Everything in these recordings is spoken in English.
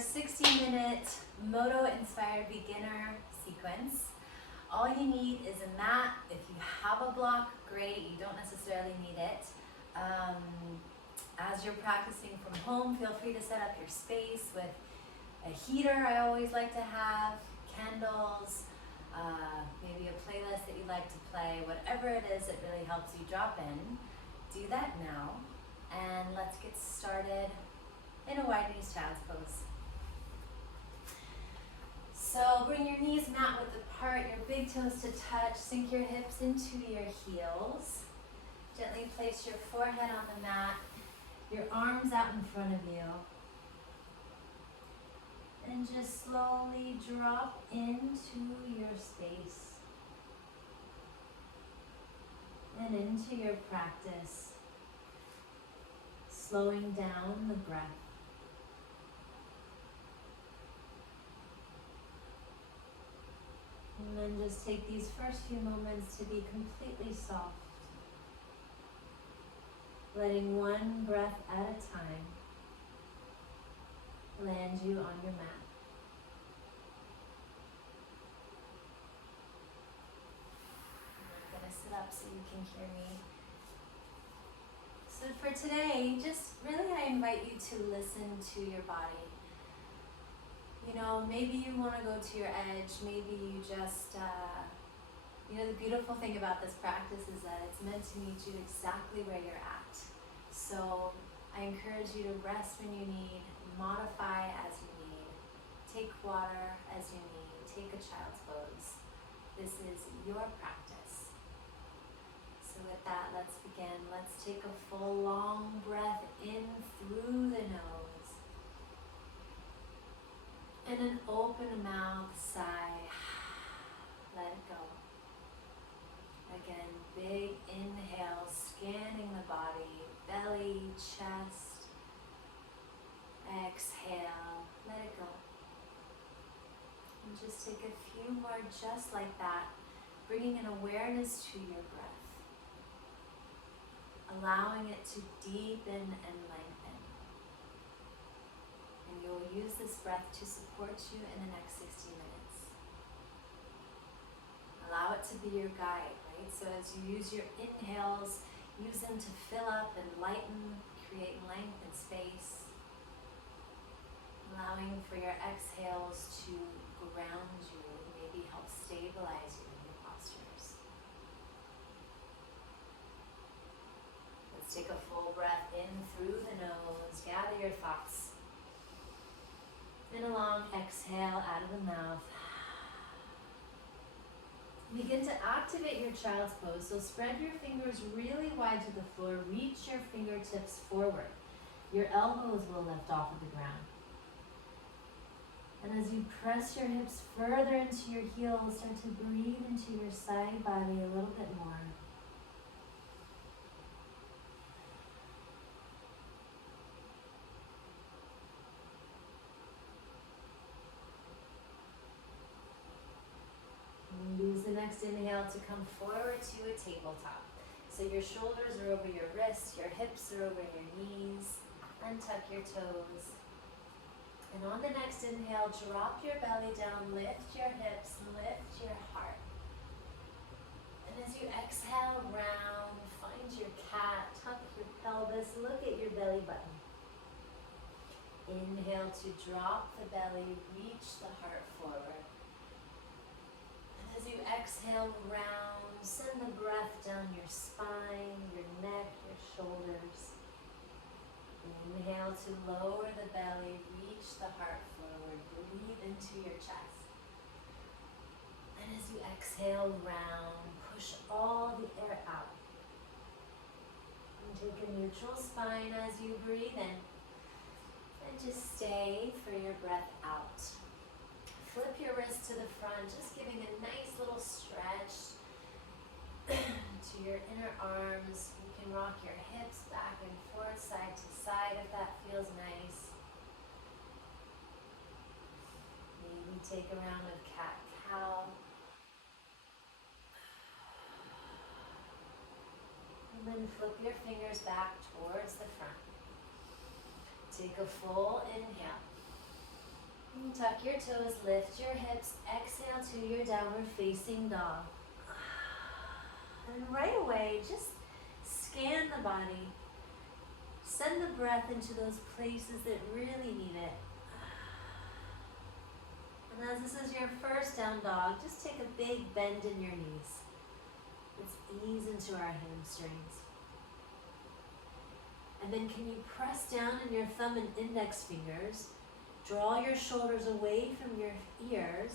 60-minute Modo-inspired beginner sequence. All you need is a mat. If you have a block, great. You don't necessarily need it. As you're practicing from home, feel free to set up your space with a heater I always like to have, candles, maybe a playlist that you like to play, whatever it is that really helps you drop in. Do that now, and let's get started in a wide knees child's pose. So bring your knees mat width apart, your big toes to touch, sink your hips into your heels. Gently place your forehead on the mat, your arms out in front of you. And just slowly drop into your space and into your practice, slowing down the breath. And then just take these first few moments to be completely soft, letting one breath at a time land you on your mat. I'm going to sit up so you can hear me. So for today, just really I invite you to listen to your body. You know, maybe you want to go to your edge, maybe you just, the beautiful thing about this practice is that it's meant to meet you exactly where you're at. So I encourage you to rest when you need, modify as you need, take water as you need, take a child's pose. This is your practice. So with that, let's begin. Let's take a full long breath in through the nose. And an open mouth sigh. Let it go. Again, big inhale, scanning the body, belly, chest. Exhale, let it go. And just take a few more just like that, bringing an awareness to your breath, allowing it to deepen and lengthen. And you'll use this breath to support you in the next 60 minutes. Allow it to be your guide, right? So as you use your inhales, use them to fill up and lighten, create length and space. Allowing for your exhales to ground you, maybe help stabilize you in your postures. Let's take a full breath in through the nose, gather your thoughts. And a long exhale out of the mouth. Begin to activate your child's pose. So spread your fingers really wide to the floor. Reach your fingertips forward. Your elbows will lift off of the ground. And as you press your hips further into your heels, start to breathe into your side body a little bit more. Use the next inhale to come forward to a tabletop. So your shoulders are over your wrists, your hips are over your knees. Untuck your toes. And on the next inhale, drop your belly down, lift your hips, lift your heart. And as you exhale, round, find your cat, tuck your pelvis, look at your belly button. Inhale to drop the belly, reach the heart forward. As you exhale, round, send the breath down your spine, your neck, your shoulders. Inhale to lower the belly, reach the heart forward, breathe into your chest. And as you exhale, round, push all the air out. And take a neutral spine as you breathe in. And just stay for your breath out. Flip your wrist to the front, just giving a nice little stretch to your inner arms. You can rock your hips back and forth, side to side if that feels nice. Maybe take a round of cat-cow. And then flip your fingers back towards the front. Take a full inhale. And tuck your toes, lift your hips, exhale to your downward facing dog. And right away, just scan the body. Send the breath into those places that really need it. And as this is your first down dog, just take a big bend in your knees. Let's ease into our hamstrings. And then can you press down in your thumb and index fingers, draw your shoulders away from your ears,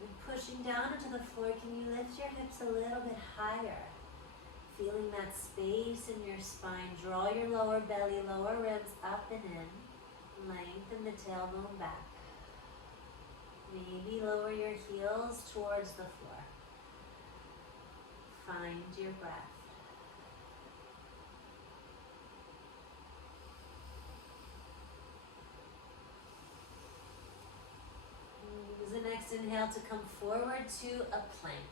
and pushing down into the floor, can you lift your hips a little bit higher? Feeling that space in your spine. Draw your lower belly, lower ribs up and in. Lengthen the tailbone back. Maybe lower your heels towards the floor. Find your breath. Use the next inhale to come forward to a plank.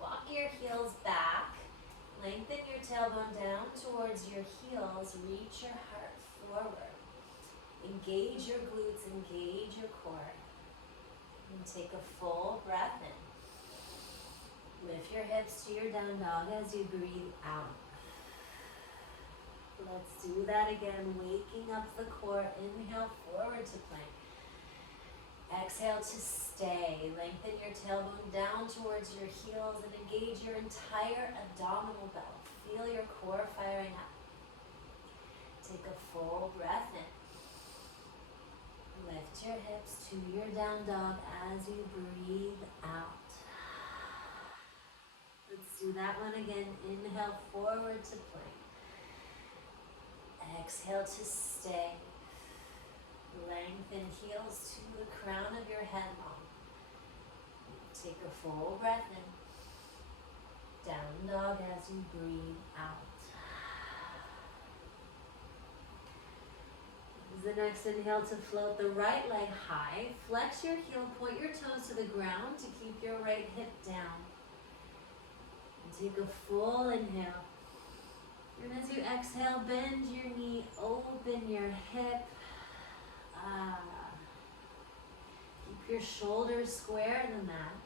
Walk your heels back. Lengthen your tailbone down towards your heels. Reach your heart forward. Engage your glutes, engage your core. And take a full breath in. Lift your hips to your down dog as you breathe out. Let's do that again, waking up the core. Inhale forward to plank. Exhale to stay. Lengthen your tailbone down towards your heels and engage your entire abdominal belt. Feel your core firing up. Take a full breath in. Lift your hips to your down dog as you breathe out. Let's do that one again. Inhale forward to plank. Exhale to stay. Lengthen heels to the crown of your head long. Take a full breath in. Down dog as you breathe out. Use the next inhale to float the right leg high. Flex your heel, point your toes to the ground to keep your right hip down. And take a full inhale. And as you exhale, bend your knee, open your hip. Keep your shoulders square to the mat.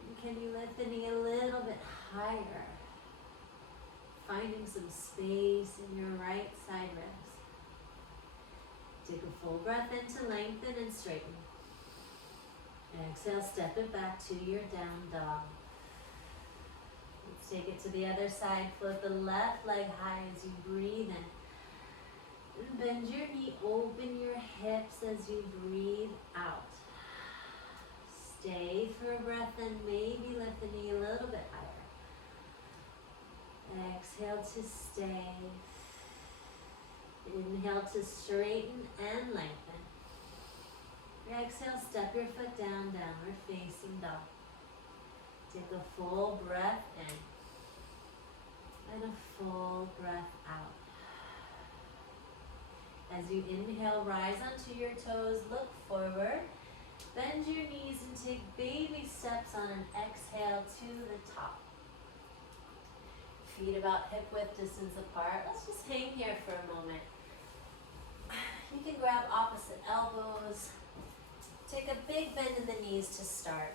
And can you lift the knee a little bit higher? Finding some space in your right side ribs. Take a full breath in to lengthen and straighten. Exhale, step it back to your down dog. Let's take it to the other side. Float the left leg high as you breathe in. And bend your knee, open your hips as you breathe out. Stay for a breath and maybe lift the knee a little bit higher. Exhale to stay. Inhale to straighten and lengthen. Exhale, step your foot down, downward facing dog. Take a full breath in and a full breath out. As you inhale, rise onto your toes, look forward. Bend your knees and take baby steps on an exhale to the top. Feet about hip width distance apart. Let's just hang here for a moment. You can grab opposite elbows. Take a big bend in the knees to start.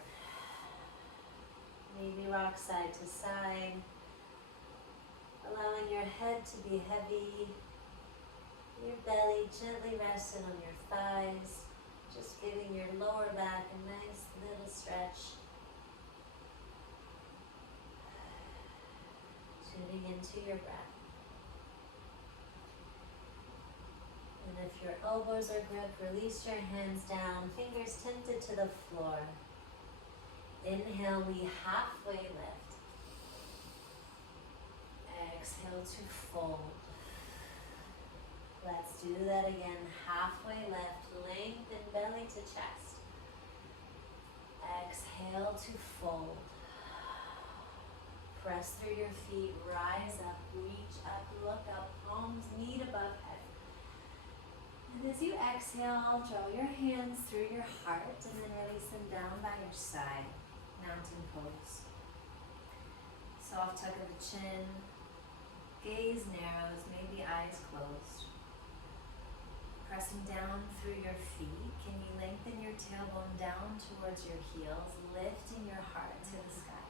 Maybe rock side to side. Allowing your head to be heavy. Your belly gently rested on your thighs. Just giving your lower back a nice little stretch. Tuning into your breath. And if your elbows are gripped, release your hands down, fingers tinted to the floor. Inhale, we halfway lift. Exhale to fold. Let's do that again. Halfway lift, lengthen belly to chest. Exhale to fold. Press through your feet, rise up, reach up, look up, palms meet above head. And as you exhale, draw your hands through your heart and then release them down by your side. Mountain pose. Soft tuck of the chin, gaze narrows, maybe eyes closed. Pressing down through your feet, can you lengthen your tailbone down towards your heels, lifting your heart to the sky?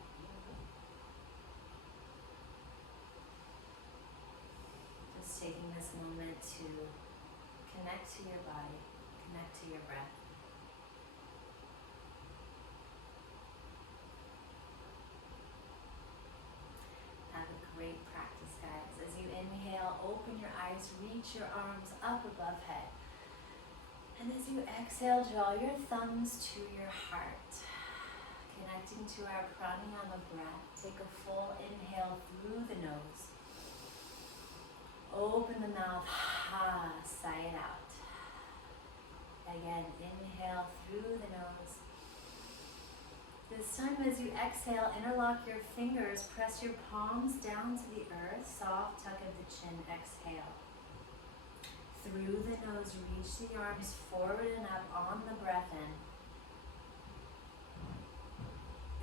Just taking this moment to connect to your body, connect to your breath. Have a great practice, guys. As you inhale, open your eyes, reach your arms up above head. And as you exhale, draw your thumbs to your heart, connecting to our pranayama breath. Take a full inhale through the nose. Open the mouth, sigh it out. Again, inhale through the nose. This time as you exhale, interlock your fingers, press your palms down to the earth, soft tuck of the chin, exhale. Through the nose, reach the arms forward and up on the breath in.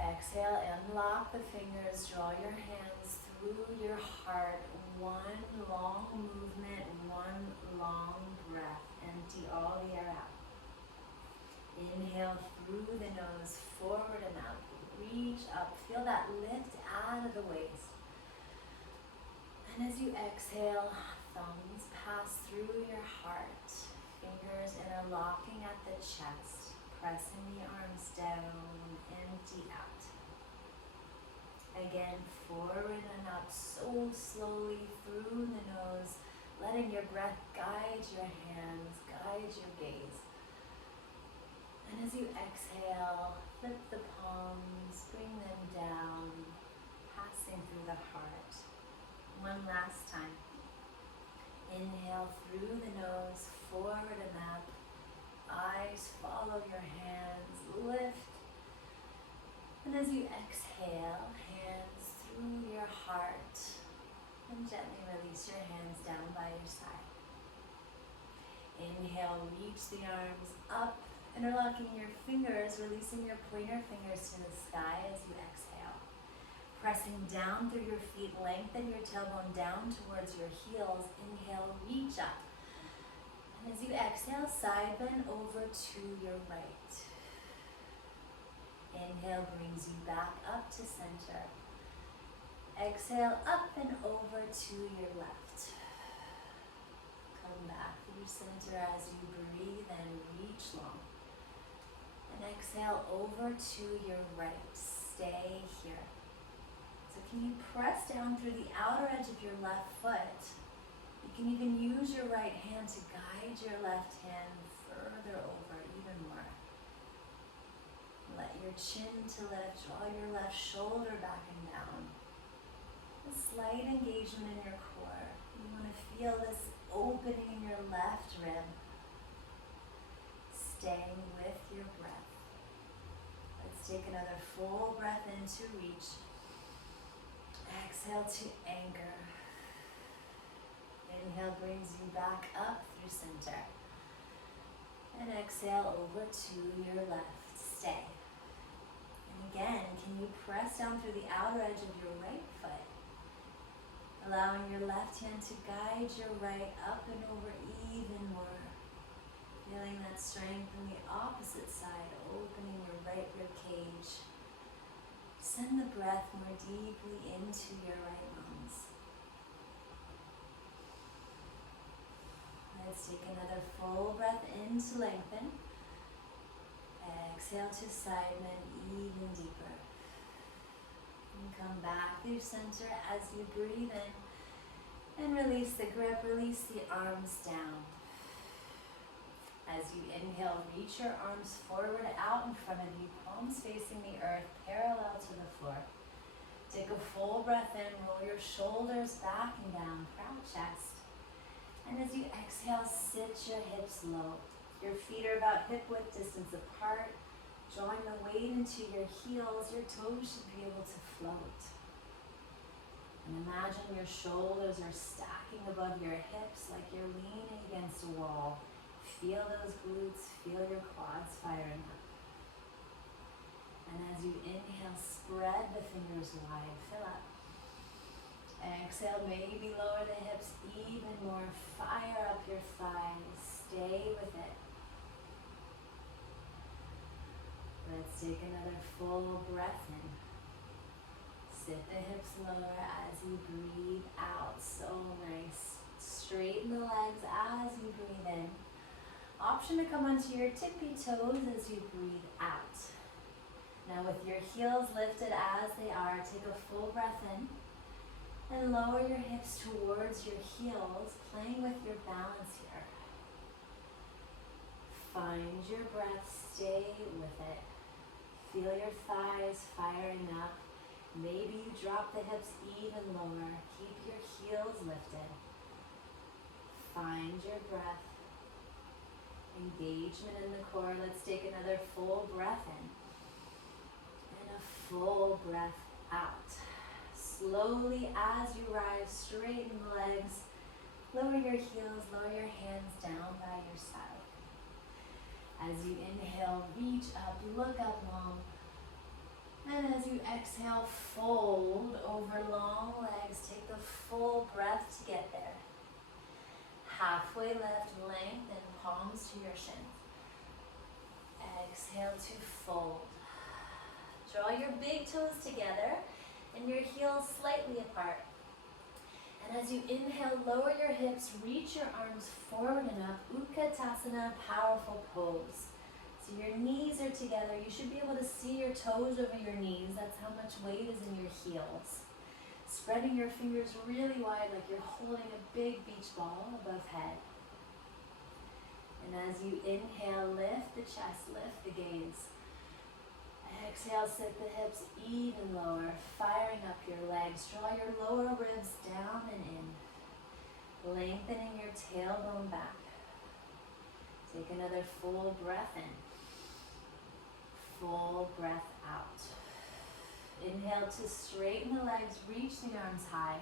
Exhale, unlock the fingers, draw your hands through your heart. One long movement, one long breath. Empty all the air out. Inhale through the nose, forward and up. Reach up, feel that lift out of the waist. And as you exhale, thumbs pass through your heart. Fingers interlocking at the chest. Pressing the arms down, empty out. Again, forward and up, so slowly through the nose, letting your breath guide your hands, guide your gaze. And as you exhale, flip the palms, bring them down, passing through the heart. One last time. Inhale through the nose, forward and up. Eyes follow your hands, lift. And as you exhale, hands through your heart. And gently release your hands down by your side. Inhale, reach the arms up. Interlocking your fingers, releasing your pointer fingers to the sky as you exhale. Pressing down through your feet, lengthen your tailbone down towards your heels. Inhale, reach up. And as you exhale, side bend over to your right. Inhale brings you back up to center. Exhale, up and over to your left. Come back through center as you breathe and reach long. And exhale over to your right. Stay here. So can you press down through the outer edge of your left foot? You can even use your right hand to guide your left hand further over, even more. Let your chin to lift, draw your left shoulder back and down. A slight engagement in your core. You want to feel this opening in your left rib. Staying with your breath. Let's take another full breath in to reach. Exhale to anchor. Inhale brings you back up through center. And exhale over to your left. Stay. And again, can you press down through the outer edge of your right foot? Allowing your left hand to guide your right up and over even more. Feeling that strength on the opposite side, opening your right rib cage. Send the breath more deeply into your right lungs. Let's take another full breath in to lengthen. Exhale to side bend even deeper. And come back through center as you breathe in. And release the grip, release the arms down. As you inhale, reach your arms forward out in front of you, palms facing the earth, parallel to the floor. Take a full breath in, roll your shoulders back and down, proud chest. And as you exhale, sit your hips low. Your feet are about hip width distance apart. Drawing the weight into your heels, your toes should be able to float. And imagine your shoulders are stacking above your hips like you're leaning against a wall. Feel those glutes, feel your quads firing up. And as you inhale, spread the fingers wide, fill up. Exhale, maybe lower the hips even more, fire up your thighs, Stay with it. Let's take another full breath in. Sit the hips lower as you breathe out. So nice. Straighten the legs as you breathe in. Option to come onto your tippy toes as you breathe out. Now with your heels lifted as they are, take a full breath in and lower your hips towards your heels, playing with your balance here. Find your breath, stay with it. Feel your thighs firing up. Maybe you drop the hips even lower. Keep your heels lifted. Find your breath. Engagement in the core. Let's take another full breath in. And a full breath out. Slowly as you rise, straighten the legs. Lower your heels, lower your hands down by your side. As you inhale, reach up, look up long. And as you exhale, fold over long legs. Take the full breath to get there. Halfway lift, lengthen, palms to your shins. Exhale to fold. Draw your big toes together and your heels slightly apart. And as you inhale, lower your hips, reach your arms forward and up. Utkatasana, powerful pose. So your knees are together. You should be able to see your toes over your knees. That's how much weight is in your heels. Spreading your fingers really wide like you're holding a big beach ball above head. And as you inhale, lift the chest, lift the gaze. Exhale, sit the hips even lower, firing up your legs. Draw your lower ribs down and in, lengthening your tailbone back. Take another full breath in, full breath out. Inhale to straighten the legs, reach the arms high.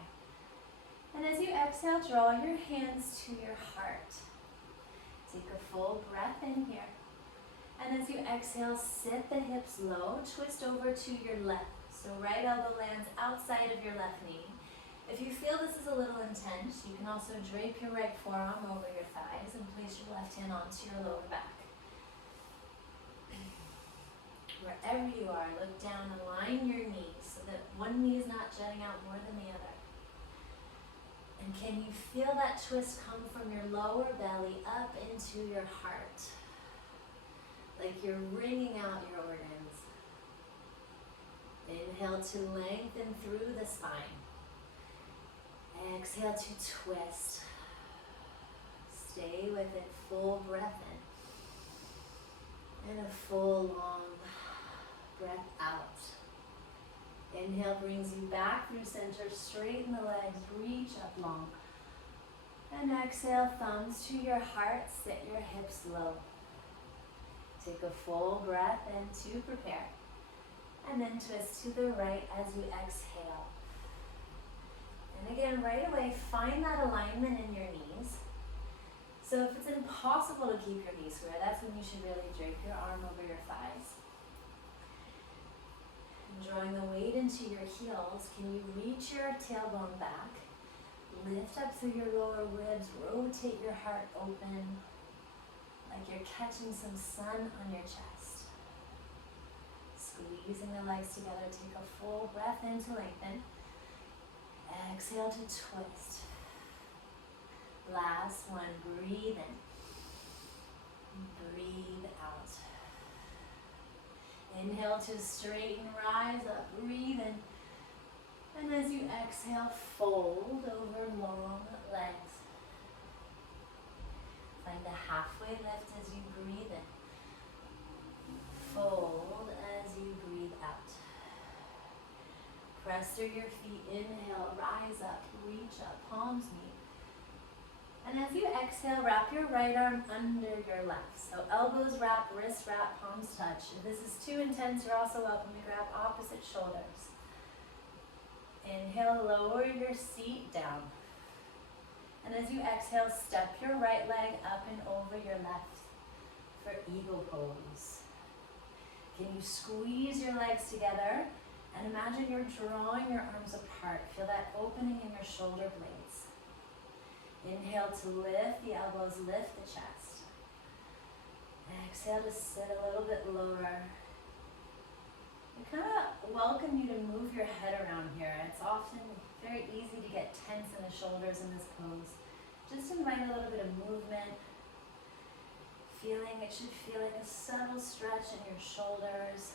And as you exhale, draw your hands to your heart. Take a full breath in here. And as you exhale, sit the hips low, twist over to your left. So right elbow lands outside of your left knee. If you feel this is a little intense, you can also drape your right forearm over your thighs and place your left hand onto your lower back. Wherever you are, look down, align your knees so that one knee is not jutting out more than the other. And can you feel that twist come from your lower belly up into your heart? Like you're wringing out your organs. Inhale to lengthen through the spine. Exhale to twist. Stay with it, full breath in. And a full long breath out. Inhale brings you back through center, straighten the legs, reach up long. And exhale, thumbs to your heart, sit your hips low. Take a full breath in to prepare. And then twist to the right as you exhale. And again, right away, find that alignment in your knees. So if it's impossible to keep your knees square, that's when you should really drape your arm over your thighs. And drawing the weight into your heels, can you reach your tailbone back? Lift up through your lower ribs, rotate your heart open, like you're catching some sun on your chest. Squeezing the legs together, take a full breath in to lengthen. Exhale to twist. Last one, breathe in. Breathe out. Inhale to straighten, rise up, breathe in. And as you exhale, fold over long legs. Find a halfway lift as you breathe in. Fold as you breathe out. Press through your feet, inhale, rise up, reach up, palms meet. And as you exhale, wrap your right arm under your left. So elbows wrap, wrists wrap, palms touch. If this is too intense, you're also welcome to grab opposite shoulders. Inhale, lower your seat down. And as you exhale, step your right leg up and over your left for eagle pose. Can you squeeze your legs together and imagine you're drawing your arms apart. Feel that opening in your shoulder blades. Inhale to lift the elbows, lift the chest. Exhale to sit a little bit lower. I kind of welcome you to move your head around here. It's often very easy to get tense in the shoulders in this pose. Just invite a little bit of movement. It should feel like a subtle stretch in your shoulders.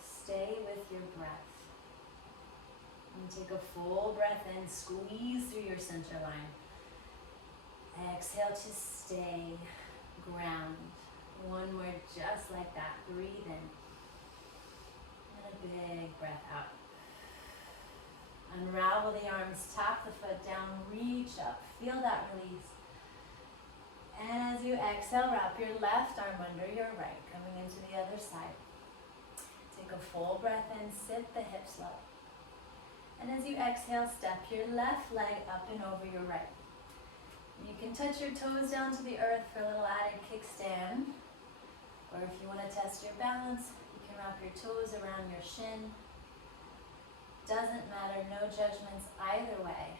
Stay with your breath. And take a full breath in, squeeze through your center line. Exhale to stay, ground. One more just like that, breathe in. And a big breath out. Unravel the arms, tap the foot down, reach up, feel that release. And as you exhale, wrap your left arm under your right, coming into the other side. Take a full breath in, sit the hips low. And as you exhale, step your left leg up and over your right. You can touch your toes down to the earth for a little added kickstand. Or if you want to test your balance, you can wrap your toes around your shin. Doesn't matter, no judgments either way.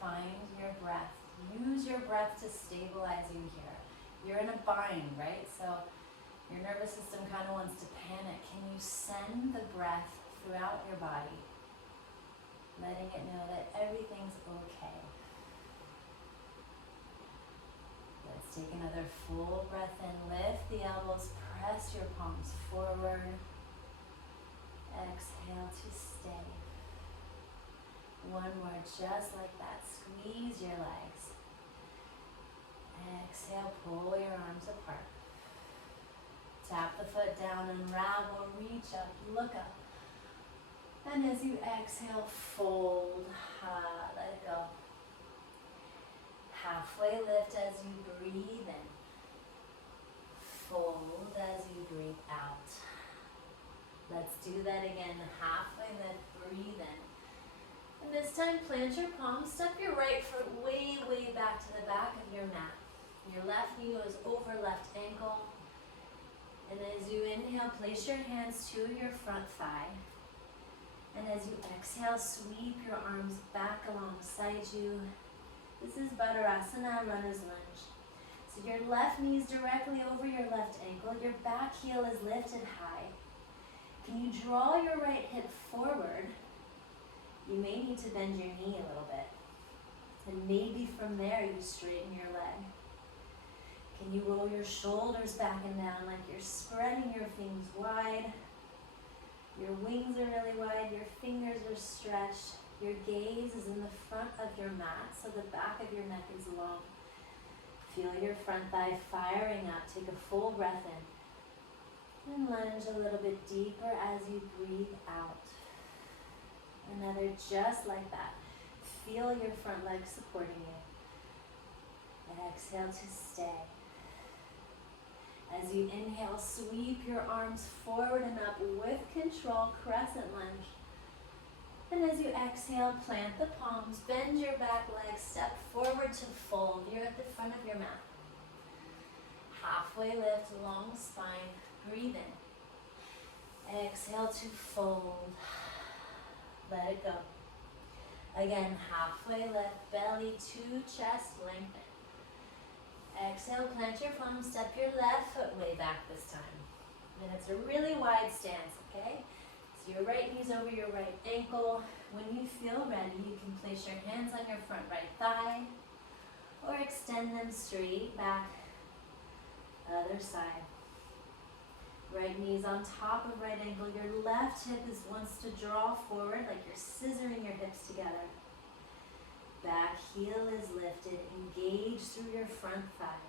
Find your breath. Use your breath to stabilize you here. You're in a bind, right? So your nervous system kind of wants to panic. Can you send the breath throughout your body, letting it know that everything's okay? Let's take another full breath in. Lift the elbows, press your palms forward. Exhale to stay. One more, just like that. Squeeze your legs. Exhale, pull your arms apart. Tap the foot down, unravel, reach up, look up. And as you exhale, fold, let it go. Halfway lift as you breathe in. Fold as you breathe out. Let's do that again. Halfway lift, breathe in. And this time, plant your palms, step your right foot way, way back to the back of your mat. Your left knee goes over left ankle. And as you inhale, place your hands to your front thigh. And as you exhale, sweep your arms back alongside you. This is asana, runner's lunge. So your left knee is directly over your left ankle. Your back heel is lifted high. Can you draw your right hip forward? You may need to bend your knee a little bit. And maybe from there you straighten your leg. Can you roll your shoulders back and down like you're spreading your things wide? Your wings are really wide, your fingers are stretched. Your gaze is in the front of your mat, so the back of your neck is long. Feel your front thigh firing up. Take a full breath in. And lunge a little bit deeper as you breathe out. Another just like that. Feel your front leg supporting you. Exhale to stay. As you inhale, sweep your arms forward and up with control, crescent lunge. And as you exhale, plant the palms, bend your back leg, step forward to fold. You're at the front of your mat. Halfway lift, long spine, breathe in. Exhale to fold. Let it go. Again, halfway lift, belly to chest, lengthen. Exhale, plant your palms, step your left foot way back this time. And it's a really wide stance, okay? So your right knee's over your right ankle. When you feel ready, you can place your hands on your front right thigh or extend them straight back, other side. Right knee's on top of right ankle. Your left hip wants to draw forward like you're scissoring your hips together. Back heel is lifted. Engage through your front thigh.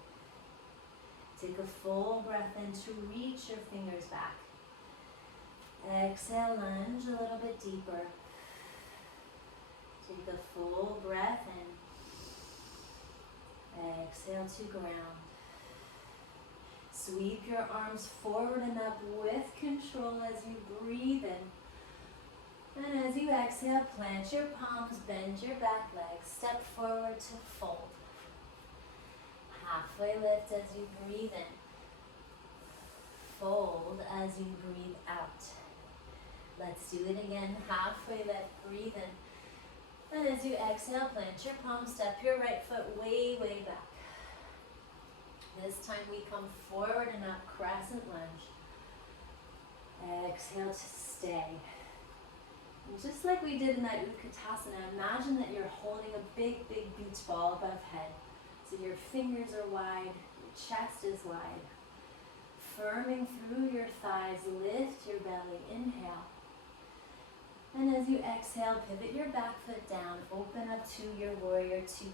Take a full breath in to reach your fingers back. Exhale, lunge a little bit deeper. Take a full breath in. Exhale to ground. Sweep your arms forward and up with control as you breathe in. And as you exhale, plant your palms, bend your back leg, step forward to fold. Halfway lift as you breathe in. Fold as you breathe out. Let's do it again. Halfway lift, breathe in. And as you exhale, plant your palm, step your right foot way, way back. This time we come forward in a crescent lunge. Exhale to stay. And just like we did in that Utkatasana, imagine that you're holding a big, big beach ball above head. So your fingers are wide, your chest is wide. Firming through your thighs, lift your belly, inhale. And as you exhale, pivot your back foot down, open up to your warrior two.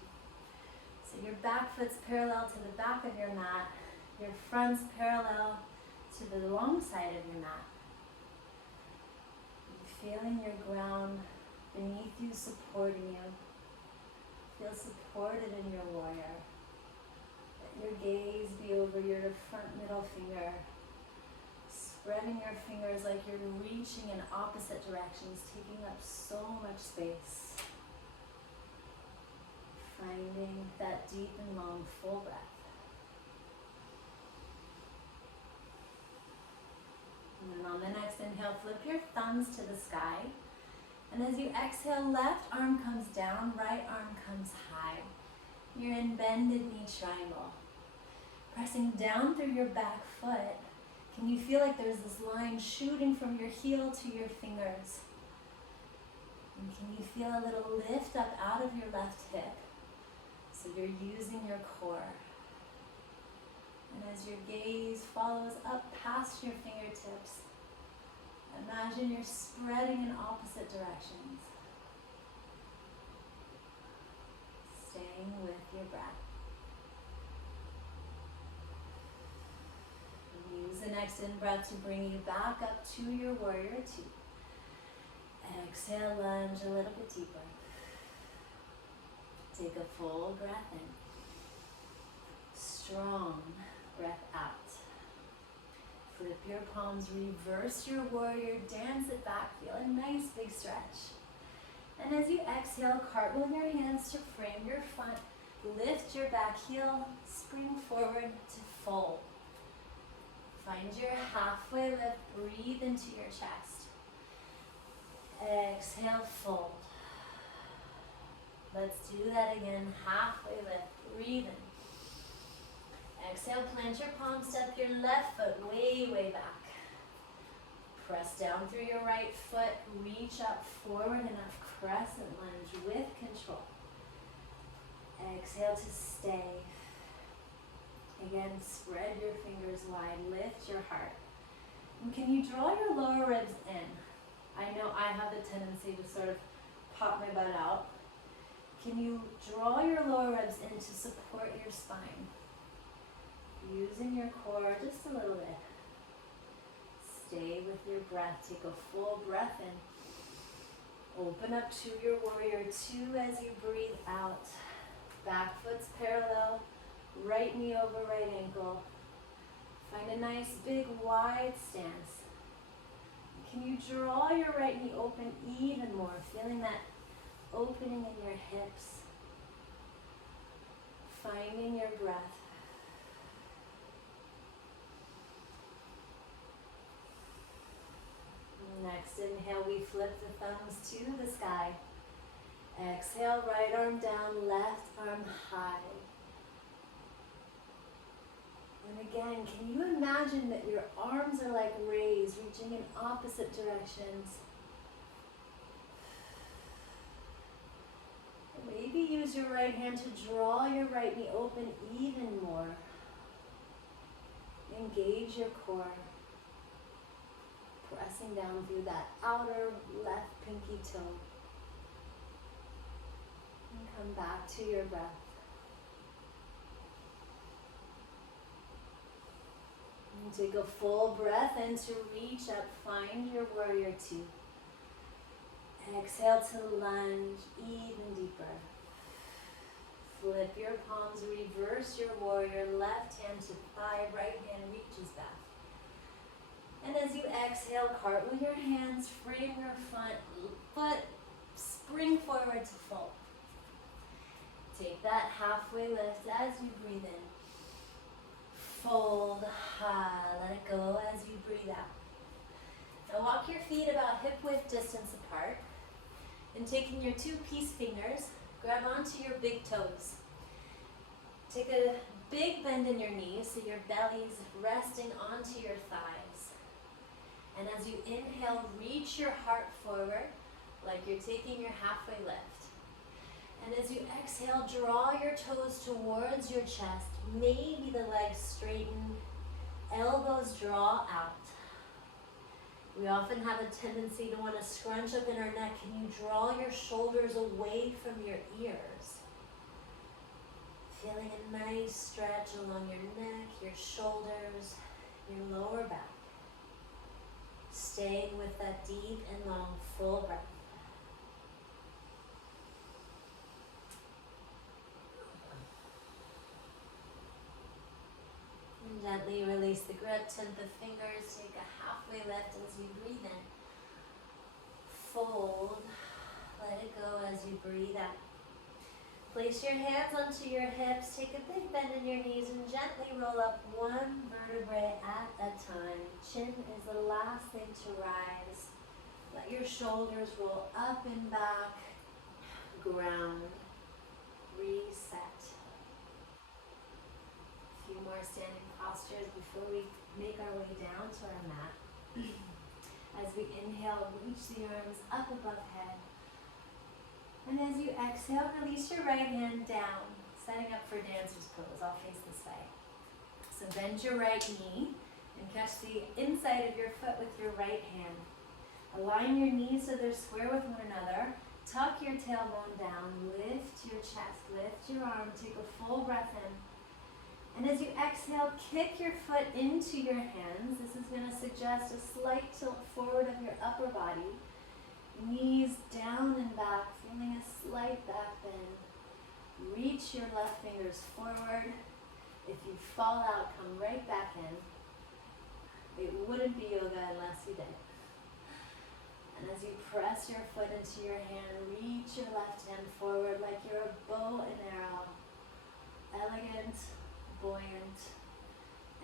So your back foot's parallel to the back of your mat, your front's parallel to the long side of your mat. You're feeling your ground beneath you supporting you. Feel supported in your warrior. Let your gaze be over your front middle finger. Spreading your fingers like you're reaching in opposite directions, taking up so much space. Finding that deep and long full breath. And then on the next inhale, flip your thumbs to the sky. And as you exhale, left arm comes down, right arm comes high. You're in bended knee triangle. Pressing down through your back foot. Can you feel like there's this line shooting from your heel to your fingers? And can you feel a little lift up out of your left hip? So you're using your core. And as your gaze follows up past your fingertips, imagine you're spreading in opposite directions. Staying with your breath. Use the next in-breath to bring you back up to your warrior two. Exhale, lunge a little bit deeper. Take a full breath in. Strong breath out. Flip your palms, reverse your warrior, dance it back. Feel a nice big stretch. And as you exhale, cartwheel your hands to frame your front. Lift your back heel, spring forward to fold. Find your halfway lift, breathe into your chest. Exhale, fold. Let's do that again, halfway lift, breathe in. Exhale, plant your palm, step your left foot way, way back. Press down through your right foot, reach up forward in a crescent lunge with control. Exhale to stay. Again, spread your fingers wide, lift your heart. And can you draw your lower ribs in? I know I have the tendency to sort of pop my butt out. Can you draw your lower ribs in to support your spine? Using your core just a little bit. Stay with your breath. Take a full breath in. Open up to your warrior two as you breathe out. Back foot's parallel. Right knee over right ankle. Find a nice big wide stance. Can you draw your right knee open even more? Feeling that opening in your hips. Finding your breath. Next inhale, we flip the thumbs to the sky. Exhale, right arm down, left arm high. And again, can you imagine that your arms are like rays reaching in opposite directions? Maybe use your right hand to draw your right knee open even more. Engage your core. Pressing down through that outer left pinky toe. And come back to your breath. And take a full breath in to reach up, find your warrior two. Exhale to lunge even deeper. Flip your palms, reverse your warrior, left hand to thigh, right hand reaches back. And as you exhale, cartwheel your hands, frame your front foot, spring forward to fold. Take that halfway lift as you breathe in. Fold, let it go as you breathe out. Now walk your feet about hip width distance apart. And taking your two peace fingers, grab onto your big toes. Take a big bend in your knees so your belly's resting onto your thighs. And as you inhale, reach your heart forward like you're taking your halfway lift. And as you exhale, draw your toes towards your chest. Maybe the legs straighten, elbows draw out. We often have a tendency to want to scrunch up in our neck. Can you draw your shoulders away from your ears? Feeling a nice stretch along your neck, your shoulders, your lower back. Staying with that deep and long full breath. And gently release the grip, tip the fingers, take a halfway lift as you breathe in. Fold, let it go as you breathe out. Place your hands onto your hips, take a big bend in your knees and gently roll up one vertebrae at a time. Chin is the last thing to rise. Let your shoulders roll up and back. Ground. Reset. A few more standing postures before we make our way down to our mat. As we inhale, reach the arms up above head. And as you exhale, release your right hand down, setting up for dancer's pose. I'll face this way. So bend your right knee and catch the inside of your foot with your right hand. Align your knees so they're square with one another. Tuck your tailbone down, lift your chest, lift your arm, take a full breath in. And as you exhale, kick your foot into your hands. This is going to suggest a slight tilt forward of your upper body. Knees down and back, feeling a slight back bend. Reach your left fingers forward. If you fall out, come right back in. It wouldn't be yoga unless you did. And as you press your foot into your hand, reach your left hand forward like you're a bow and arrow. Elegant, buoyant,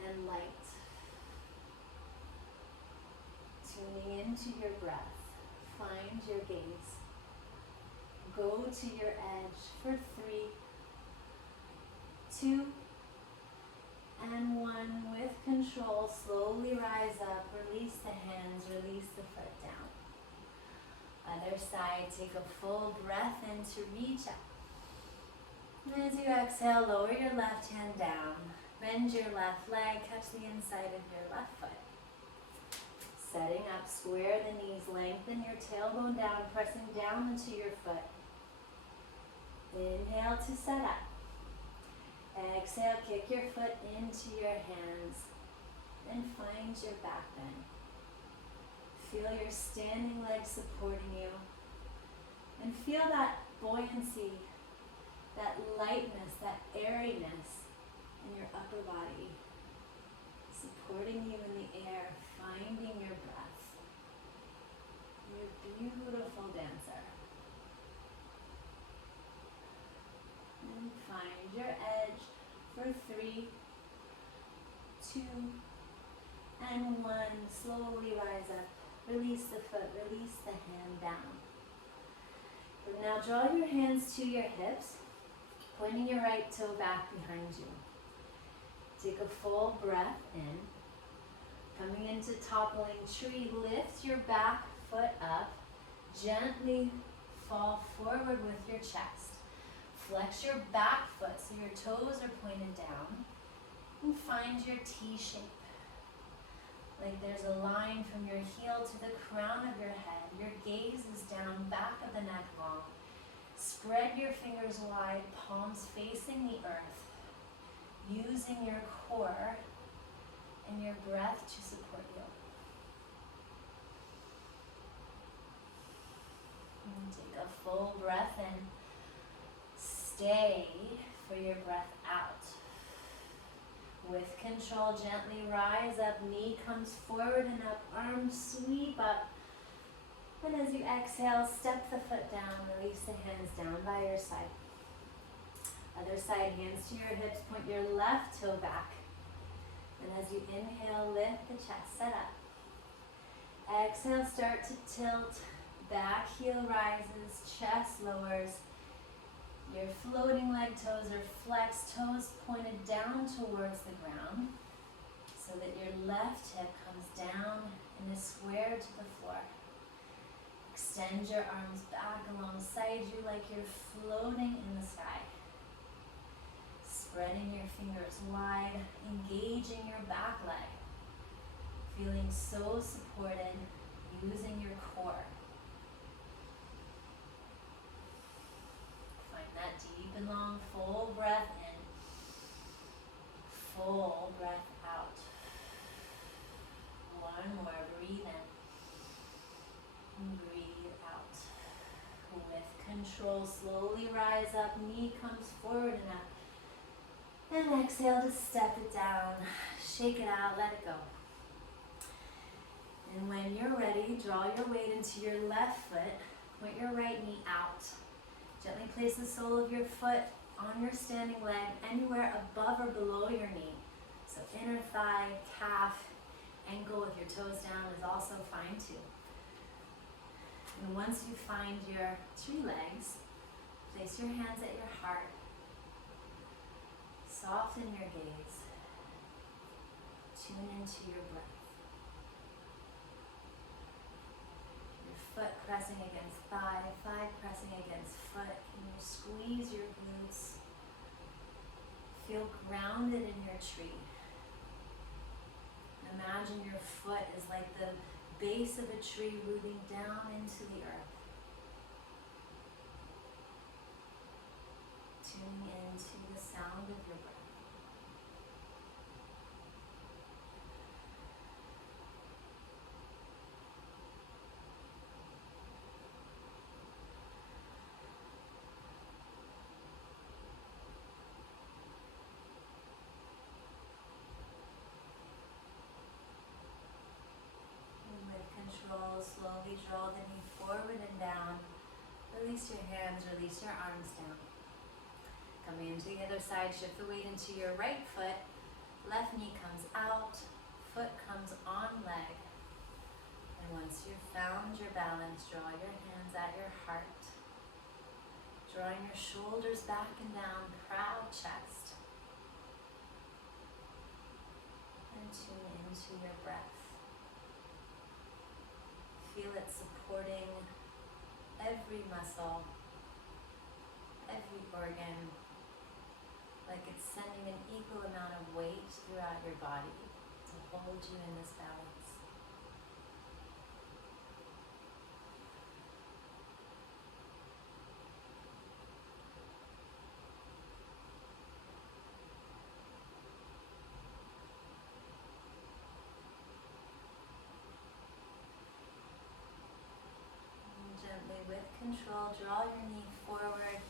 and light. Tuning into your breath. Find your gaze. Go to your edge for 3, 2, and 1. With control, slowly rise up. Release the hands, release the foot down. Other side, take a full breath in to reach up. And as you exhale, lower your left hand down. Bend your left leg, catch the inside of your left foot. Setting up, square the knees, lengthen your tailbone down, pressing down into your foot. Inhale to set up. Exhale, kick your foot into your hands and find your back bend. Feel your standing legs supporting you and feel that buoyancy, that lightness, that airiness in your upper body, supporting you in the air, finding your breath. You're a beautiful dancer. And find your edge for 3, 2, and 1. Slowly rise up. Release the foot, release the hand down. And now draw your hands to your hips, pointing your right toe back behind you. Take a full breath in. Coming into toppling tree, lift your back foot up. Gently fall forward with your chest. Flex your back foot so your toes are pointed down. And find your T shape. Like there's a line from your heel to the crown of your head. Your gaze is down, back of the neck long. Spread your fingers wide, palms facing the earth. Using your core and your breath to support you. And take a full breath in. Stay for your breath out. With control, gently rise up, knee comes forward and up, arms sweep up. And as you exhale, step the foot down, release the hands down by your side. Other side, hands to your hips, point your left toe back. And as you inhale, lift the chest, set up. Exhale, start to tilt Back heel rises, chest lowers. Your floating leg toes are flexed, toes pointed down towards the ground so that your left hip comes down and is square to the floor. Extend your arms back alongside you like you're floating in the sky. Spreading your fingers wide, engaging your back leg. Feeling so supported, using your core. Find that deep and long full breath in, full breath out. One more, breathe in, and breathe out. With control, slowly rise up, knee comes forward and up. And exhale to step it down, shake it out, let it go. And when you're ready, draw your weight into your left foot, point your right knee out. Gently place the sole of your foot on your standing leg, anywhere above or below your knee. So inner thigh, calf, ankle with your toes down is also fine too. And once you find your three legs, place your hands at your heart. Soften your gaze. Tune into your breath. Your foot pressing against thigh, thigh pressing against foot. Can you squeeze your glutes? Feel grounded in your tree. Imagine your foot is like the base of a tree rooting down into the earth. Tuning into the sound of your breath. Control, slowly draw the knee forward and down. Release your hands, release your arms down. Coming into the other side, shift the weight into your right foot. Left knee comes out, foot comes on leg. And once you've found your balance, draw your hands at your heart. Drawing your shoulders back and down, proud chest. And tune into your breath. Feel it supporting every muscle, every organ, like it's sending an equal amount of weight throughout your body to hold you in this balance. With control, draw your knee forward,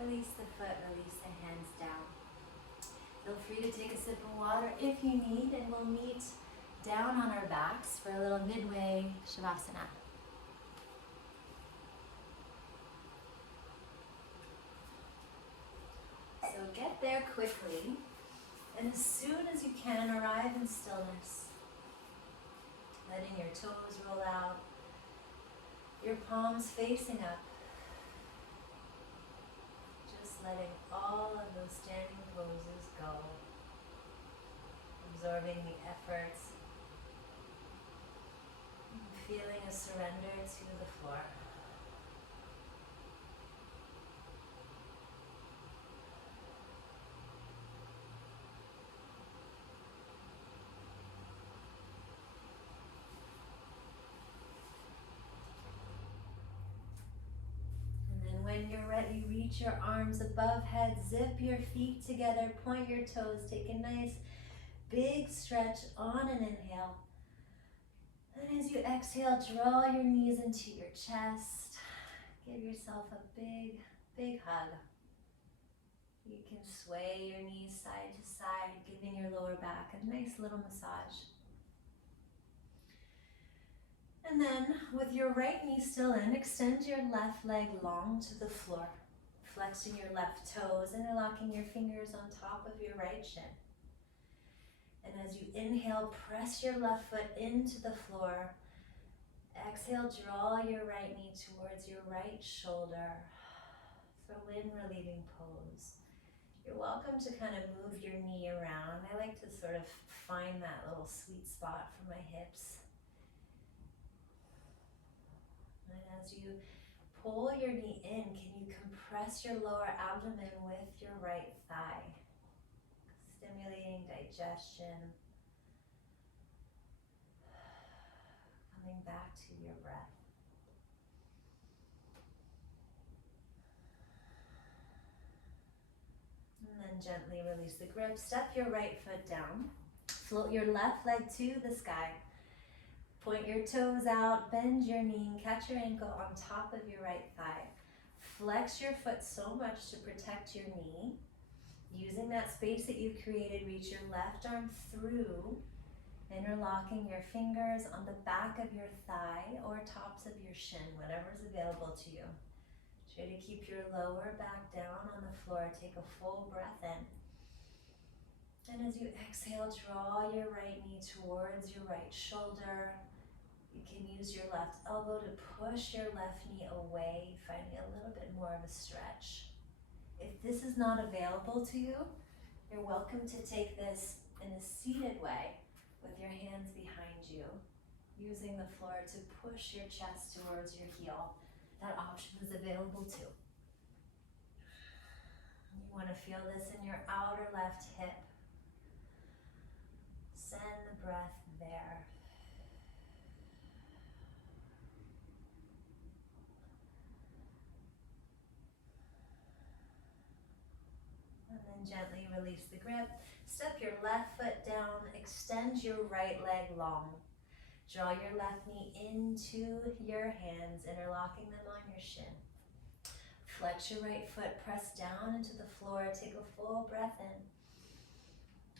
release the foot, release the hands down. Feel free to take a sip of water if you need, and we'll meet down on our backs for a little midway Shavasana. So get there quickly, and as soon as you can, arrive in stillness. Letting your toes roll out. Your palms facing up. Just letting all of those standing poses go. Absorbing the efforts. Feeling a surrender to the floor. When you're ready, reach your arms above head, zip your feet together, point your toes, take a nice big stretch on an inhale. And as you exhale, draw your knees into your chest. Give yourself a big, big hug. You can sway your knees side to side, giving your lower back a nice little massage. And then, with your right knee still in, extend your left leg long to the floor, flexing your left toes, interlocking your fingers on top of your right shin. And as you inhale, press your left foot into the floor. Exhale, draw your right knee towards your right shoulder. Throw in relieving pose. You're welcome to kind of move your knee around. I like to sort of find that little sweet spot for my hips. And as you pull your knee in, can you compress your lower abdomen with your right thigh? Stimulating digestion. Coming back to your breath. And then gently release the grip. Step your right foot down. Float your left leg to the sky. Point your toes out, bend your knee, and catch your ankle on top of your right thigh. Flex your foot so much to protect your knee. Using that space that you've created, reach your left arm through, interlocking your fingers on the back of your thigh or tops of your shin, whatever's available to you. Try to keep your lower back down on the floor. Take a full breath in. And as you exhale, draw your right knee towards your right shoulder. You can use your left elbow to push your left knee away, finding a little bit more of a stretch. If this is not available to you, you're welcome to take this in a seated way with your hands behind you, using the floor to push your chest towards your heel. That option is available too. You want to feel this in your outer left hip. Send the breath there. And then gently release the grip. Step your left foot down, extend your right leg long. Draw your left knee into your hands, interlocking them on your shin. Flex your right foot, press down into the floor, take a full breath in.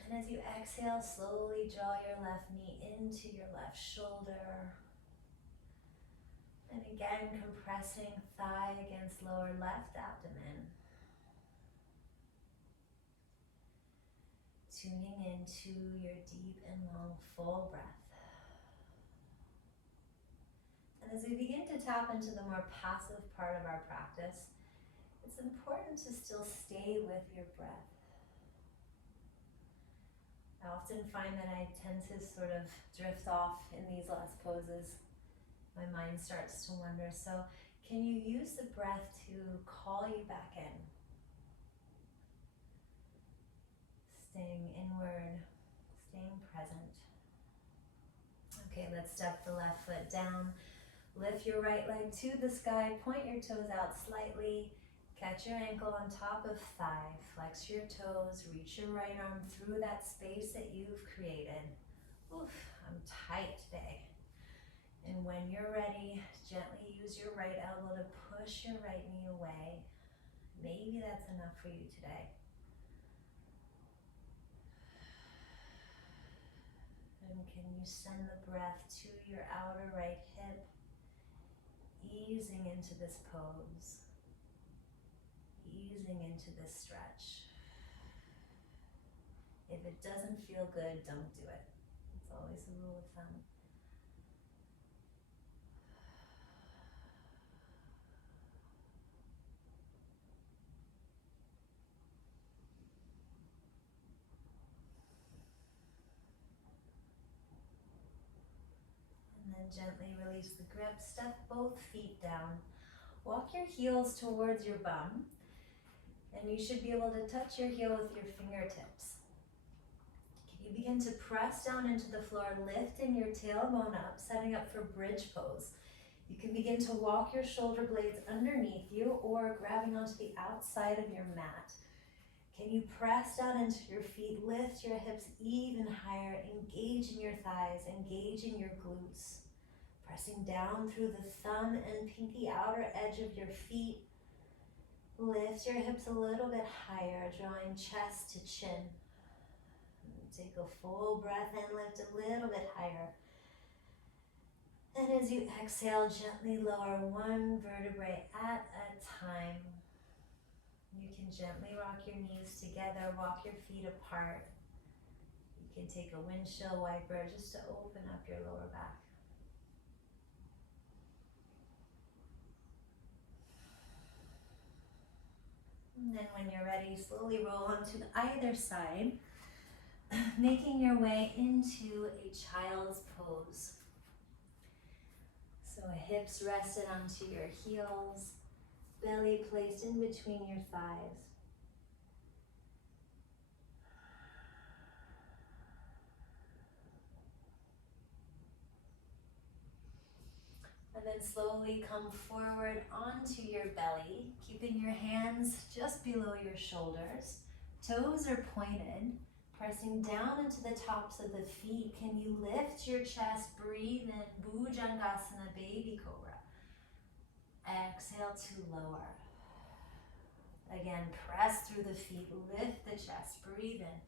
And as you exhale, slowly draw your left knee into your left shoulder. And again, compressing thigh against lower left abdomen. Tuning into your deep and long full breath. And as we begin to tap into the more passive part of our practice, it's important to still stay with your breath. I often find that I tend to sort of drift off in these last poses. My mind starts to wander. So can you use the breath to call you back in? Staying inward, staying present. Okay, let's step the left foot down. Lift your right leg to the sky, point your toes out slightly, catch your ankle on top of thigh, flex your toes, reach your right arm through that space that you've created. Oof, I'm tight today. And when you're ready, gently use your right elbow to push your right knee away. Maybe that's enough for you today. And can you send the breath to your outer right hip? Easing into this pose, easing into this stretch. If it doesn't feel good, don't do it. It's always a rule of thumb. And then gently release the grip, step both feet down. Walk your heels towards your bum, and you should be able to touch your heel with your fingertips. Can you begin to press down into the floor, lifting your tailbone up, setting up for bridge pose. You can begin to walk your shoulder blades underneath you or grabbing onto the outside of your mat. Can you press down into your feet, lift your hips even higher, engage in your thighs, engage in your glutes. Pressing down through the thumb and pinky outer edge of your feet. Lift your hips a little bit higher, drawing chest to chin. Take a full breath in, lift a little bit higher. And as you exhale, gently lower one vertebrae at a time. You can gently rock your knees together, walk your feet apart. You can take a windshield wiper just to open up your lower back. And then when you're ready, slowly roll onto either side, making your way into a child's pose. So hips rested onto your heels, belly placed in between your thighs. And then slowly come forward onto your belly, keeping your hands just below your shoulders. Toes are pointed, pressing down into the tops of the feet. Can you lift your chest, breathe in, Bhujangasana, baby cobra. Exhale to lower. Again, press through the feet, lift the chest, breathe in.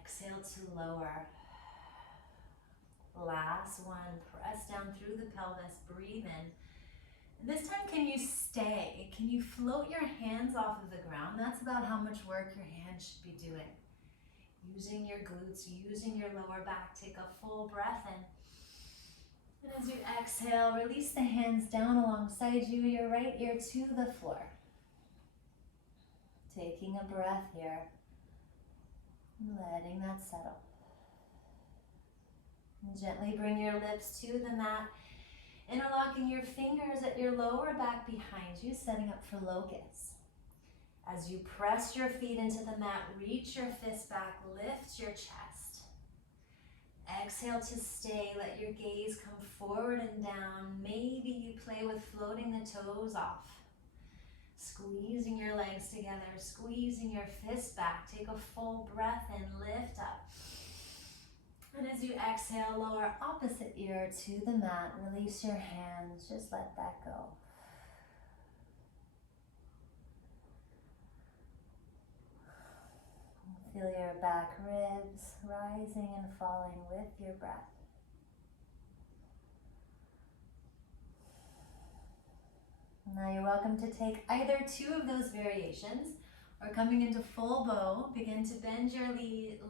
Exhale to lower. Last one, press down through the pelvis, breathe in. And this time, can you stay? Can you float your hands off of the ground? That's about how much work your hands should be doing. Using your glutes, using your lower back. Take a full breath in. And as you exhale, release the hands down alongside you, your right ear to the floor. Taking a breath here, letting that settle. And gently bring your lips to the mat, interlocking your fingers at your lower back behind you, setting up for locust. As you press your feet into the mat, reach your fists back, lift your chest. Exhale to stay, let your gaze come forward and down. Maybe you play with floating the toes off. Squeezing your legs together, squeezing your fists back. Take a full breath in, lift up. And as you exhale, lower opposite ear to the mat. Release your hands, just let that go. Feel your back ribs rising and falling with your breath. Now you're welcome to take either two of those variations, or coming into full bow, begin to bend your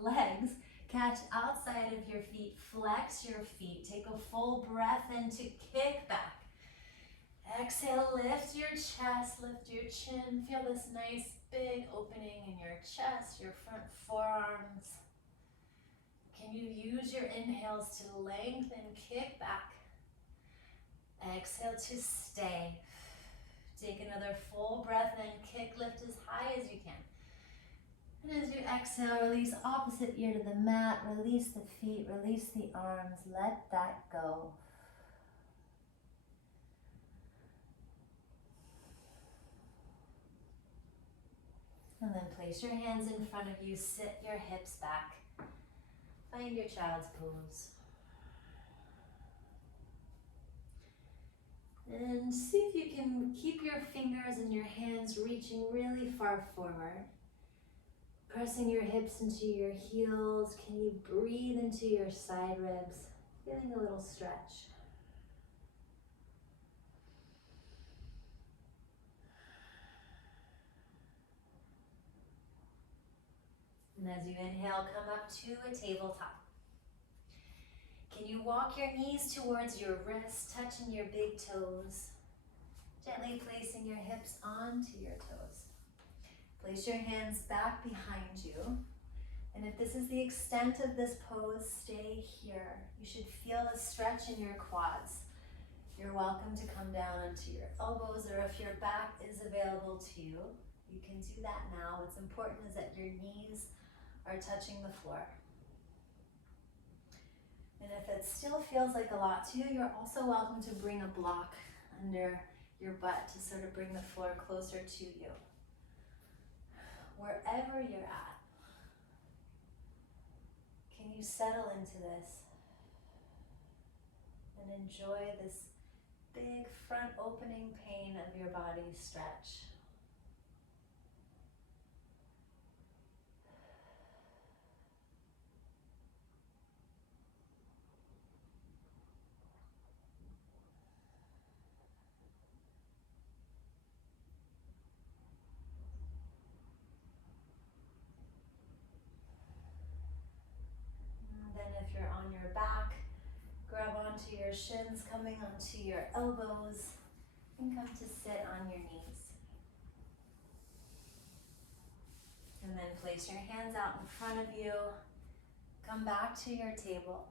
legs, catch outside of your feet, flex your feet, take a full breath in to kick back. Exhale, lift your chest, lift your chin, feel this nice big opening in your chest, your front forearms. Can you use your inhales to lengthen, kick back? Exhale to stay. Take another full breath in, kick, lift as high as you can. And as you exhale, release opposite ear to the mat, release the feet, release the arms, let that go. And then place your hands in front of you, sit your hips back. Find your child's pose. And see if you can keep your fingers and your hands reaching really far forward. Pressing your hips into your heels. Can you breathe into your side ribs? Feeling a little stretch. And as you inhale, come up to a tabletop. Can you walk your knees towards your wrists, touching your big toes? Gently placing your hips onto your toes. Place your hands back behind you. And if this is the extent of this pose, stay here. You should feel a stretch in your quads. You're welcome to come down onto your elbows, or if your back is available to you, you can do that now. What's important is that your knees are touching the floor. And if it still feels like a lot to you, you're also welcome to bring a block under your butt to sort of bring the floor closer to you. Wherever you're at, can you settle into this and enjoy this big front opening pain of your body stretch? Then if you're on your back, grab onto your shins, coming onto your elbows, and come to sit on your knees. And then place your hands out in front of you. Come back to your table.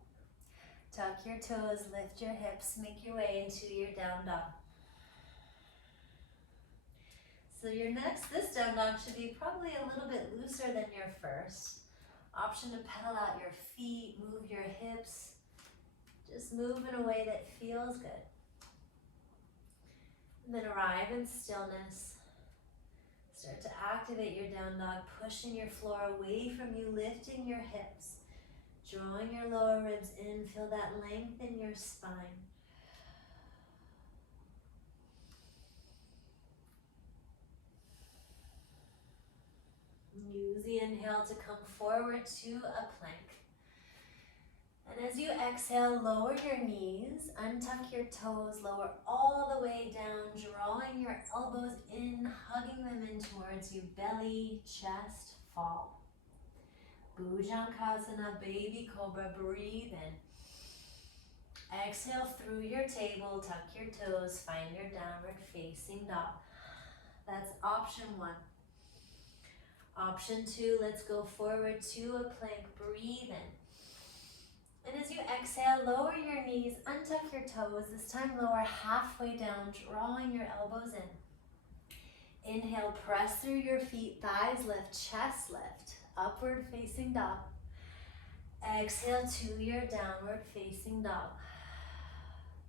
Tuck your toes, lift your hips, make your way into your down dog. So this down dog should be probably a little bit looser than your first. Option to pedal out your feet, move your hips. Just move in a way that feels good. And then arrive in stillness. Start to activate your down dog, pushing your floor away from you, lifting your hips, drawing your lower ribs in. Feel that length in your spine. Use the inhale to come forward to a plank. And as you exhale, lower your knees, untuck your toes, lower all the way down, drawing your elbows in, hugging them in towards you, belly, chest, fall. Bhujankasana, baby cobra, breathe in. Exhale through your table, tuck your toes, find your downward facing dog. That's option 1. Option 2, let's go forward to a plank, breathe in. And as you exhale, lower your knees, untuck your toes, this time lower halfway down, drawing your elbows in. Inhale, press through your feet, thighs lift, chest lift, upward facing dog. Exhale to your downward facing dog.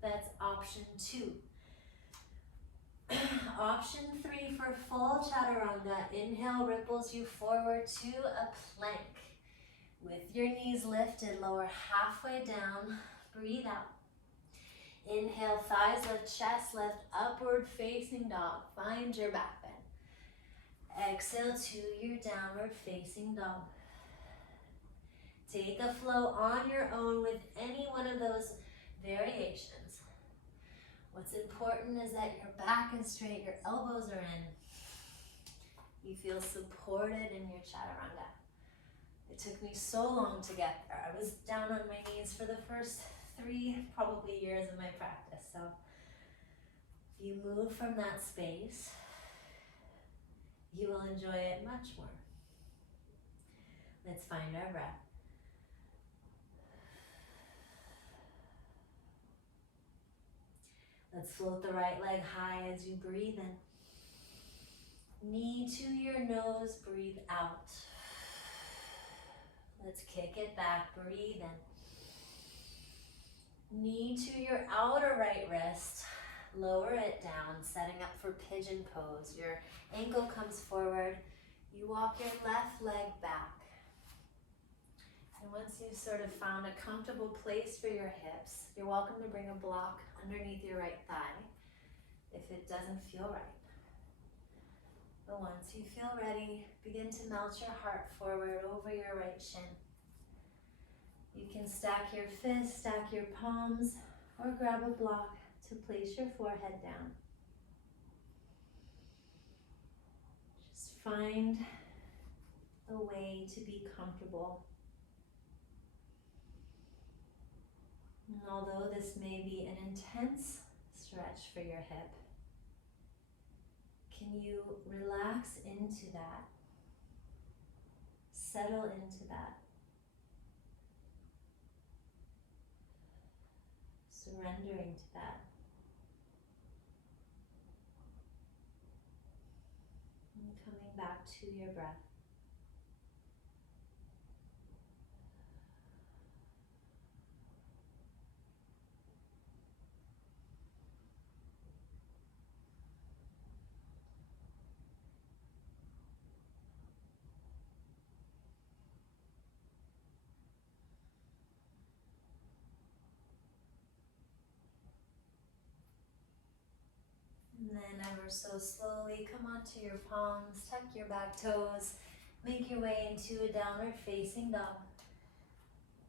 That's option 2. Option 3 for full chaturanga. Inhale ripples you forward to a plank. With your knees lifted, lower halfway down, breathe out. Inhale, thighs lift, chest lift, upward facing dog. Find your back bend. Exhale to your downward facing dog. Take a flow on your own with any one of those variations. What's important is that your back is straight, your elbows are in. You feel supported in your chaturanga. It took me so long to get there. I was down on my knees for the first 3 probably years of my practice. So if you move from that space, you will enjoy it much more. Let's find our breath. Let's float the right leg high as you breathe in. Knee to your nose, breathe out. Let's kick it back, breathe in. Knee to your outer right wrist, lower it down, setting up for pigeon pose. Your ankle comes forward, you walk your left leg back. And once you've sort of found a comfortable place for your hips, you're welcome to bring a block underneath your right thigh if it doesn't feel right. But once you feel ready, begin to melt your heart forward over your right shin. You can stack your fists, stack your palms, or grab a block to place your forehead down. Just find a way to be comfortable. And although this may be an intense stretch for your hip, can you relax into that? Settle into that. Surrendering to that. And coming back to your breath. And then ever so slowly come onto your palms, tuck your back toes, make your way into a downward facing dog.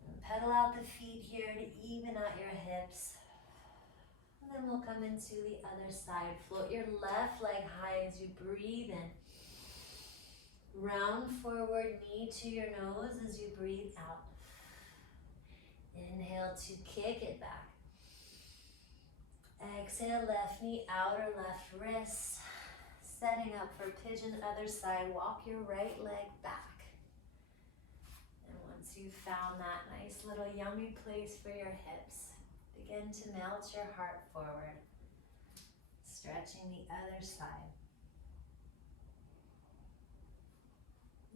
And pedal out the feet here to even out your hips. And then we'll come into the other side. Float your left leg high as you breathe in. Round forward, knee to your nose as you breathe out. Inhale to kick it back. Exhale, left knee, outer left wrist. Setting up for pigeon other side. Walk your right leg back. And once you've found that nice little yummy place for your hips, begin to melt your heart forward, stretching the other side.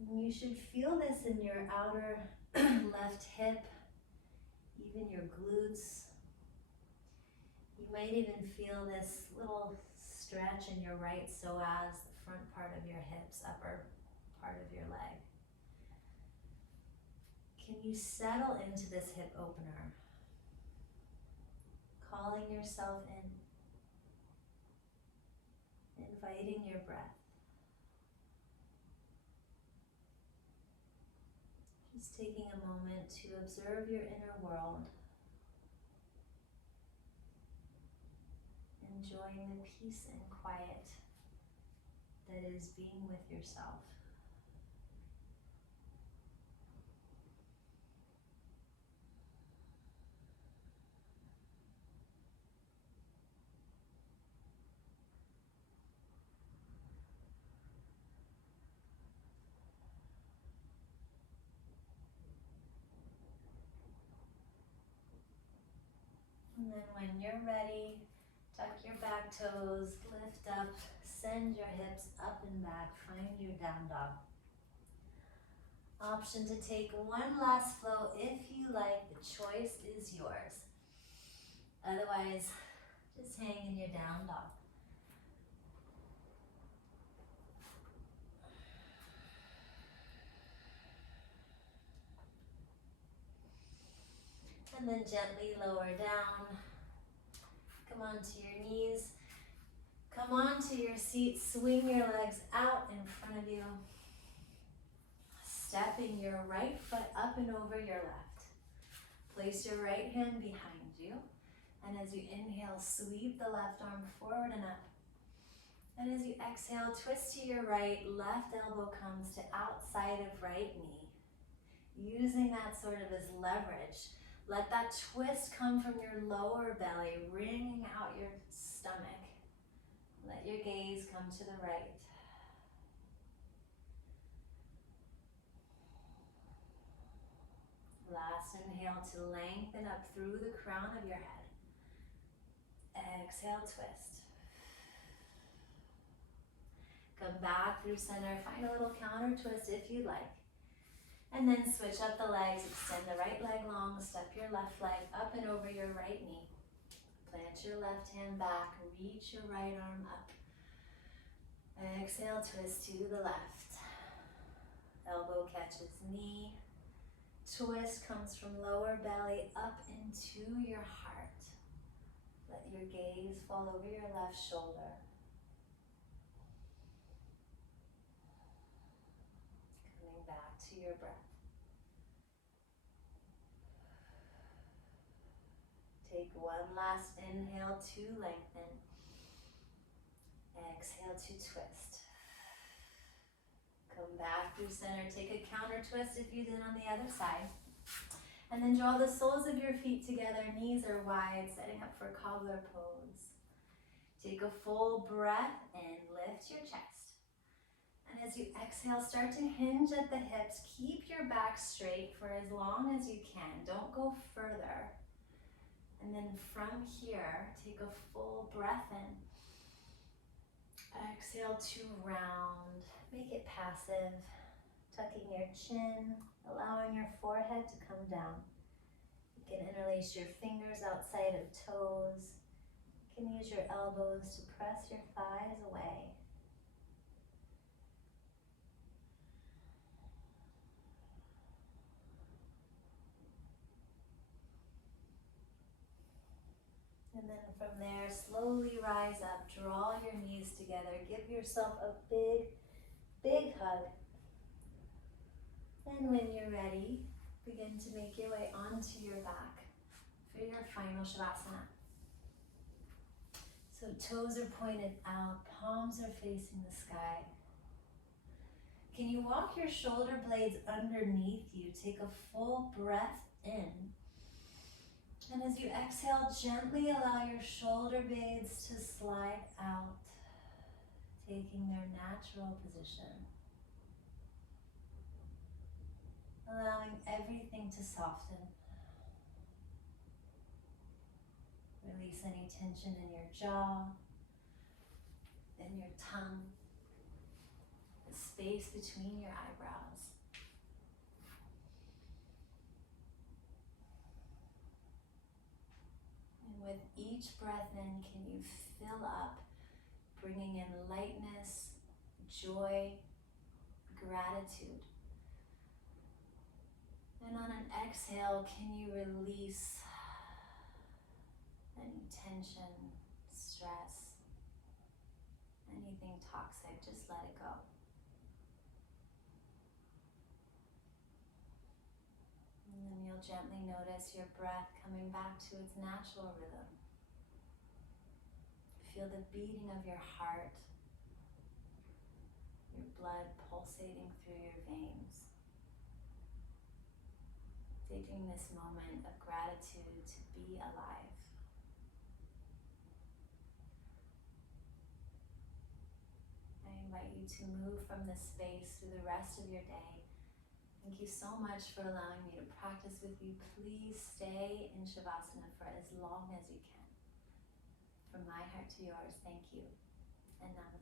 And you should feel this in your outer left hip, even your glutes. You might even feel this little stretch in your right psoas, the front part of your hips, upper part of your leg. Can you settle into this hip opener? Calling yourself in, inviting your breath. Just taking a moment to observe your inner world, enjoying the peace and quiet that is being with yourself. And then when you're ready, tuck your back toes, lift up, send your hips up and back, find your down dog. Option to take one last flow if you like, the choice is yours. Otherwise, just hang in your down dog. And then gently lower down. Come onto your knees. Come onto your seat. Swing your legs out in front of you. Stepping your right foot up and over your left. Place your right hand behind you. And as you inhale, sweep the left arm forward and up. And as you exhale, twist to your right. Left elbow comes to outside of right knee. Using that sort of as leverage. Let that twist come from your lower belly, wringing out your stomach. Let your gaze come to the right. Last inhale to lengthen up through the crown of your head. Exhale, twist. Come back through center. Find a little counter twist if you like. And then switch up the legs. Extend the right leg long. Step your left leg up and over your right knee. Plant your left hand back. Reach your right arm up. Exhale, twist to the left. Elbow catches knee. Twist comes from lower belly up into your heart. Let your gaze fall over your left shoulder. Coming back to your breath. Take one last inhale to lengthen. Exhale to twist. Come back through center. Take a counter twist if you did on the other side. And then draw the soles of your feet together. Knees are wide, setting up for cobbler pose. Take a full breath in. Lift your chest. And as you exhale, start to hinge at the hips. Keep your back straight for as long as you can. Don't go further. And then from here, take a full breath in. Exhale to round. Make it passive. Tucking your chin, allowing your forehead to come down. You can interlace your fingers outside of toes. You can use your elbows to press your thighs away. And then from there, slowly rise up, draw your knees together, give yourself a big, big hug. And when you're ready, begin to make your way onto your back for your final Shavasana. So toes are pointed out, palms are facing the sky. Can you walk your shoulder blades underneath you? Take a full breath in. And as you exhale, gently allow your shoulder blades to slide out. taking their natural position. Allowing everything to soften. Release any tension in your jaw, in your tongue, the space between your eyebrows. And with each breath in, can you fill up, bringing in lightness, joy, gratitude. And on an exhale, can you release any tension, stress, anything toxic? Just let it go. And then you'll gently notice your breath coming back to its natural rhythm. Feel the beating of your heart, your blood pulsating through your veins. Taking this moment of gratitude to be alive. I invite you to move from this space through the rest of your day. Thank you so much for allowing me to practice with you. Please stay in Shavasana for as long as you can. From my heart to yours, thank you, and namaste.